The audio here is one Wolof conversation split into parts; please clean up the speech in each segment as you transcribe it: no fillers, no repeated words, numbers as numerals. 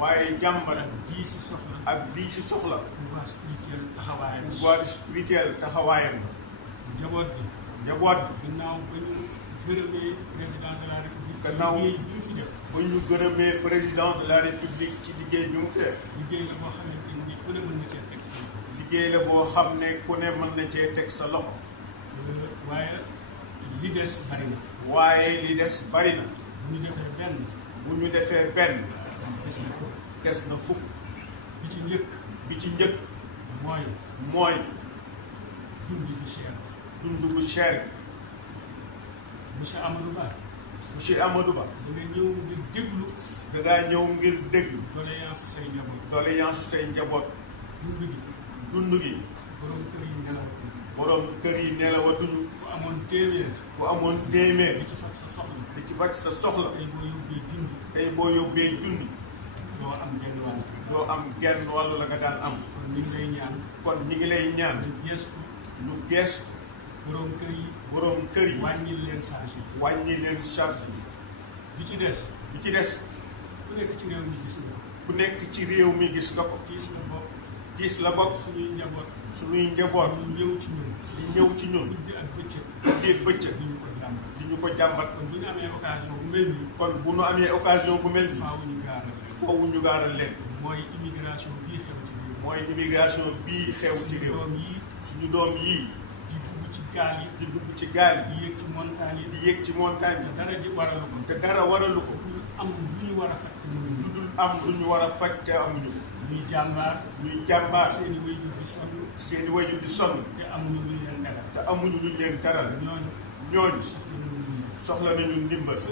waaye jàmbat ji si soxla ak lii si soxla pouvoir spirituel taxawaayam pouvoir spirituel taxawaayam njaboot bi njaboot gannaaw ba ñu gërëmee président de la république gannaaw liggéey bi mu fi def ba ñu gërëmee président de la république ci liggéey bi mu fi def liggéey la boo xamante ni ku ne mën na cee teg sa liggéey la boo xam ne ku ne mën na cee teg sa loxo waaye li des bari na waaye li des bari na bu ñu defee benn bu ñu defee benn des na fukk des na fukk bi ci njëkk bi ci njëkk mooy dund bu cher gu cher monsieur Amadou Ba monsieur Amadou Ba da nga ñëw ngir déglu da ngaa ñëw ngir déglu doléance say njaboot doléance say njaboot dund gi borom kër yi nelawatuñu borom kër yi nelawatuñu ku amoon téeméer ku amoon téeméer di ci faj sa soxla di ci faj sa soxla tey boo yóbbee tey boo yóbbee junni junni doo am genn wàll doo am genn wàll la nga daan am kon ñu ngi lay ñaan kon ñi ngi lay ñaan ñu geestu borom kër yi wàññi leen charge yi bi ci des ku nekk ci réew mi gis nga ku nekk ci réew mi gis nga ko tiis la bokk suñuy njaboot ñu ñëw ci ñun guddi ak bëccëg di ñu ko jàmbat kon bu ñu amee occasion bu mel nii kon bu ñu amee occasion bu mel nii faaw ñu gaaral ñu gaaral leen mooy immigration bii xew ci réew mooy immigration bii xew ci réew suñu doom yii di dugg ci gaal yi di dugg ci gaal di yéeg ci montagne yi di yéeg ci montagne te dara di waralu ko te dara waralu ko am lu ñu war a faj lu dul am lu ñu war a faj te amuñu ko ñuy jàmbaar seeni waajur di sonn seeni waajur di sonn te amuñu lu leen teral te amuñu lu leen teral ñooñu soxla nañu ndimbal fa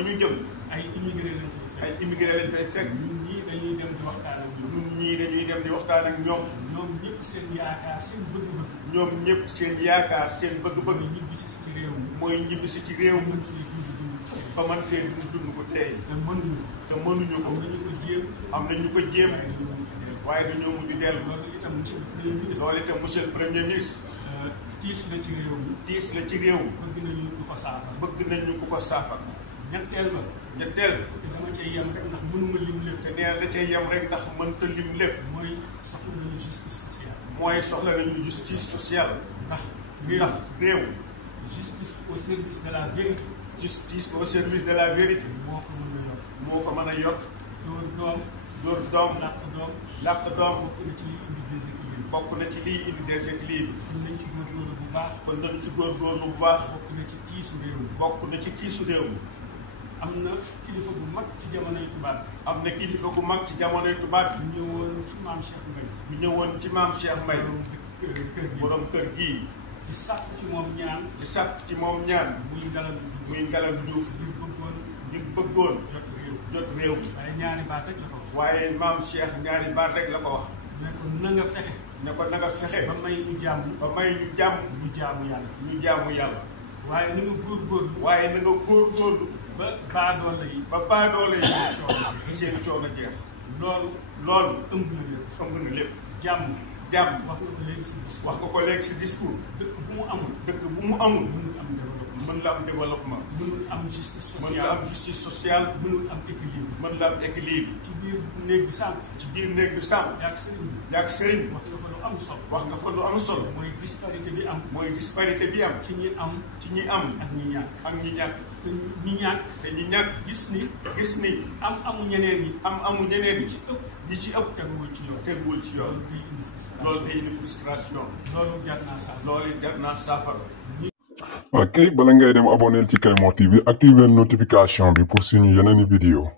ñu jëm ay immigré lañ fay fekk ñun ñii dañuy dem di waxtaan ak ñoom ñun ñii dañuy dem di waxtaan ak ñoom ñoom ñëpp seen yaakaar seen bëgg-bëgg ñoom ñëpp seen yaakaar seen bëgg-bëgg ñibbisi ci réew mi mooy ñibbisi ci réew mi fa man fee dund ko tey te mënuñu ko am na ñu ko jéem waaye dañoo mujj dellu loolu itam monsieur le premier ministre tiis la ci réew mi bëgg nañu ku ko saafara ñetteel te dama cay yem rek ndax mënuma lim lépp te nee da cay yem rek ndax mënta lim lépp mooy soxla nañu justice sociale ndax réew justice au service de la vérité justice au service de la vérité moo ko mën a yor dóor doom làq doom bokk na ci liy indi déséquilibre kon nañ ci góorgóorlu bu baax bokk na ci tiisu réew mi am na kilifa bu mag ci jamonoy tubaab ñu ñëwoon ci maam Cheikh Mbaye borom kër gii di sàkk ci moom ñaan muy Ngalandou Diouf ngir bëggoon jot réew mi waaye maam Cheikh ñaari baat rek la ko wax ne ko na nga fexe ba may ñu jàmm ñu jaamu yàlla waaye na nga góorgóorlu ba baadoole yi seen coono jeex loolu ëmb na lépp jàmm wax nga ko léegi si discours dëkk bu mu amul mën la am développement mënul am justice sociale mënul am équilibre ci biir néeg bi sànq yaak Serigne wax nga fa lu am solo mooy disparité bi am ci ñi am ak ñi ñàkk te ñi ñàkk gis ni amu ñeneen ñi ñi ci ëpp teguwul ci yoon loolu day indi frustration loolu jar naa saafara ok bala ngay dem abonnel ci Kaymo TV activer notification bi pour suñu yeneen vidéo